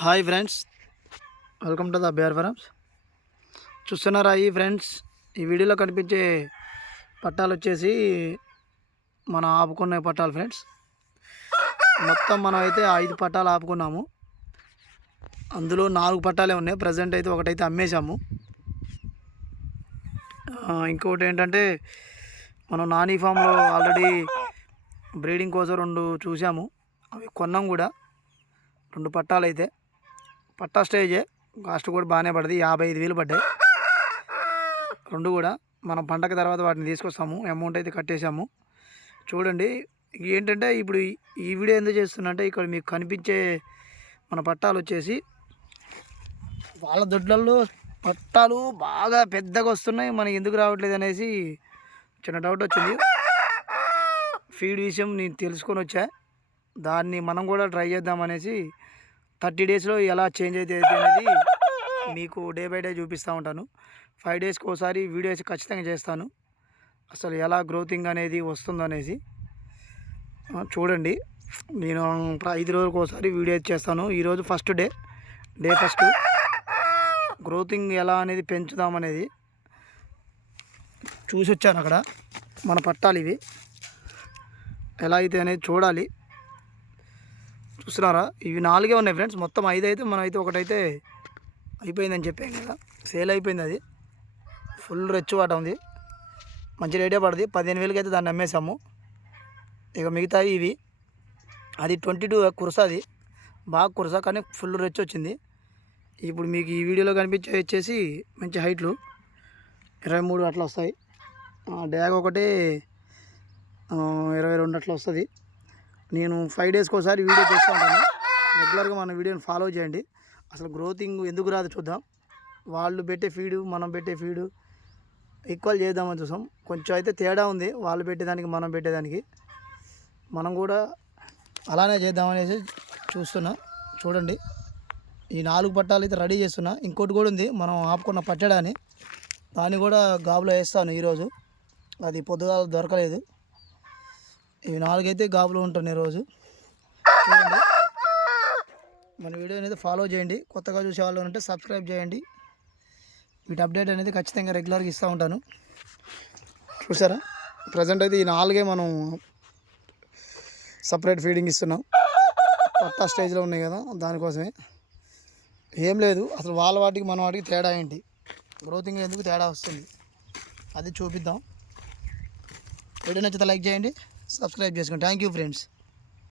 Hi friends, welcome to the bear farms. చూస్తున్నారా ఈ friends, ఈ వీడియోలో కనిపించే పట్టాలు వచ్చేసి మనం ఆపుకునే పట్టాలు ఫ్రెండ్స్. మొత్తం మనం అయితే 5 పట్టాలు ఆపుకున్నాము. అందులో 4 పట్టాలే ఉన్నాయి. ప్రజెంట్ అయితే ఒకటైతే అమ్మేశాము. ఇంకొకటి ఏంటంటే మనం నాని ఫామ్లో ఆల్రెడీ బ్రీడింగ్ కోసం 2 చూసాము, అవి కొన్నాం కూడా. 2 పట్టాలు అయితే పట్టా స్టేజే, కాస్ట్ కూడా బాగానే పడింది. 55,000 పడ్డాయి 2 కూడా. మనం పండగ తర్వాత వాటిని తీసుకొస్తాము, అమౌంట్ అయితే కట్టేశాము. చూడండి, ఏంటంటే ఇప్పుడు ఈ వీడియో ఎందుకు చేస్తున్నా అంటే, ఇక్కడ మీకు కనిపించే మన పట్టాలు వచ్చేసి వాళ్ళ దొడ్లలో పట్టాలు బాగా పెద్దగా వస్తున్నాయి, మనకి ఎందుకు రావట్లేదు అనేసి చిన్న డౌట్ వచ్చింది. ఫీడ్ విషయం నేను తెలుసుకొని వచ్చా, దాన్ని మనం కూడా ట్రై చేద్దామనేసి 30 డేస్లో ఎలా చేంజ్ అయితే అనేది మీకు డే బై డే చూపిస్తూ ఉంటాను. 5 డేస్కి ఒకసారి వీడియోస్ ఖచ్చితంగా చేస్తాను, అసలు ఎలా గ్రోతింగ్ అనేది వస్తుందనేసి. చూడండి, నేను 5 రోజులకు ఒకసారి వీడియో చేస్తాను. ఈరోజు ఫస్ట్ డే ఫస్ట్ గ్రోతింగ్ ఎలా అనేది పెంచుదామనేది చూసి వచ్చాను. అక్కడ మన పట్టాలు ఇవి ఎలా అయితే అనేది చూడాలి. చూస్తున్నారా, ఇవి 4 ఉన్నాయి ఫ్రెండ్స్. మొత్తం 5 అయితే మనం అయితే ఒకటైతే అయిపోయిందని చెప్పాం కదా, సేల్ అయిపోయింది. అది ఫుల్ రెచ్చువాట ఉంది, మంచి రేటే పడుతుంది. 15,000కి అయితే దాన్ని అమ్మేశాము. ఇక మిగతాయి ఇవి, అది 22 కురస, అది బాగా కురస కానీ ఫుల్ రెచ్ వచ్చింది. ఇప్పుడు మీకు ఈ వీడియోలో కనిపించే వచ్చేసి మంచి హైట్లు 23 అట్లా వస్తాయి. డ్యాగ్ ఒకటి 22 అట్లా వస్తుంది. నేను 5 డేస్కి ఒకసారి వీడియో చేస్తూ ఉంటాను. రెగ్యులర్గా మన వీడియోని ఫాలో చేయండి. అసలు గ్రోతింగ్ ఎందుకు రాదు చూద్దాం. వాళ్ళు పెట్టే ఫీడు మనం పెట్టే ఫీడు ఈక్వల్ చేద్దామని చూసాం. కొంచెం అయితే తేడా ఉంది, వాళ్ళు పెట్టేదానికి మనం పెట్టేదానికి. మనం కూడా అలానే చేద్దామనేసి చూస్తున్నా. చూడండి, ఈ 4 పట్టాలు అయితే రెడీ చేస్తున్నా. ఇంకోటి కూడా ఉంది, మనం ఆపుకున్న పట్టడాన్ని, దాన్ని కూడా గాబులో వేస్తాను ఈరోజు. అది పొద్దుగాల దొరకలేదు. ఇవి 4 అయితే గాబులో ఉంటున్నాయి రోజు. చూడండి, మన వీడియో అనేది ఫాలో చేయండి. కొత్తగా చూసే వాళ్ళు ఉంటే సబ్స్క్రైబ్ చేయండి. వీటి అప్డేట్ అనేది ఖచ్చితంగా రెగ్యులర్గా ఇస్తూ ఉంటాను. చూసారా, ప్రజెంట్ అయితే ఈ 4 మనం సపరేట్ ఫీడింగ్ ఇస్తున్నాం. పట్టా స్టేజ్లో ఉన్నాయి కదా, దానికోసమే. ఏం లేదు, అసలు వాళ్ళ వాటికి మన వాటికి తేడా ఏంటి, గ్రోతింగ్ ఎందుకు తేడా వస్తుంది అది చూపిద్దాం. వీడియో నచ్చితే లైక్ చేయండి, సబ్స్క్రైబ్ చేసుకోండి. Thank you friends.